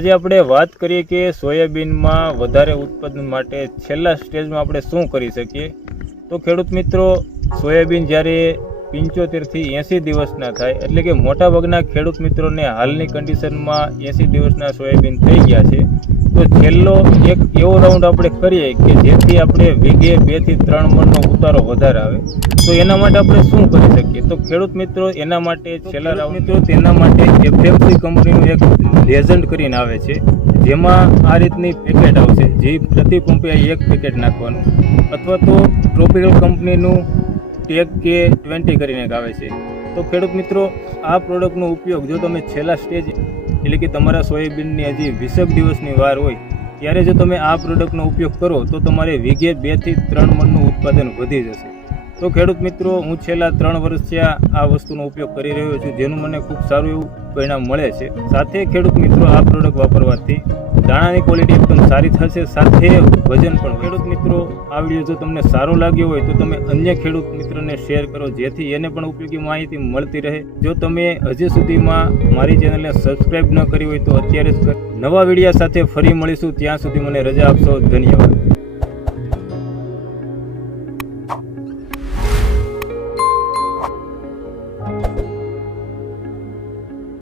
આજે આપણે વાત કરીએ કે સોયાબીનમાં વધારે ઉત્પાદન માટે છેલ્લા સ્ટેજમાં આપણે શું કરી શકીએ. તો ખેડૂત મિત્રો, સોયાબીન જ્યારે 75 થી 80 દિવસના થાય, એટલે કે મોટાભાગના ખેડૂત મિત્રોને હાલની કન્ડિશનમાં 80 દિવસના સોયાબીન થઈ ગયા છે. તો છેલ્લો એક એવો રાઉન્ડ આપણે કરીએ કે જેથી આપણે વીઘે 2 થી 3 મણનો ઉતારો વધારે આવે. તો એના માટે આપણે શું કરી શકીએ? તો ખેડૂત મિત્રો, એના માટે છેલ્લા રાઉન્ડ મિત્રો તેના માટે FMC કંપનીનું એક લેજન્ડ કરીને આવે છે, જેમાં આ રીતની પેકેટ આવશે, જે પ્રતિ પંપે એક પેકેટ નાખવાનું, અથવા તો ટ્રોપિકલ કંપનીનું ટેક કે 20 કરીને એક આવે છે. તો ખેડૂત મિત્રો, આ પ્રોડક્ટનો ઉપયોગ જો તમે છેલ્લા સ્ટેજ, એટલે કે તમારા સોયાબીનની હજી 20 દિવસની વાર હોય ત્યારે જો તમે આ પ્રોડક્ટનો ઉપયોગ કરો તો તમારે વીઘે 2 થી 3 મણનું ઉત્પાદન વધી જશે. તો ખેડૂત મિત્રો, હું છેલ્લા 3 વર્ષથી આ વસ્તુનો ઉપયોગ કરી રહ્યો છું, જેનું મને ખૂબ સારું એવું પરિણામ મળે છે. સાથે ખેડૂત મિત્રો, આ પ્રોડક્ટ વાપરવાથી દાણાની ક્વોલિટી એકદમ સારી થશે, સાથે વજન પણ. ખેડૂત મિત્રો, આ વિડીયો જો તમને સારો લાગ્યો હોય તો તમે અન્ય ખેડૂત મિત્રોને શેર કરો, જેથી એને પણ ઉપયોગી માહિતી મળતી રહે. જો તમે હજી સુધીમાં મારી ચેનલને સબસ્ક્રાઈબ ન કરી હોય તો અત્યારે જ કરો. નવા વિડીયો સાથે ફરી મળીશું, ત્યાં સુધી મને રજા આપશો. ધન્યવાદ.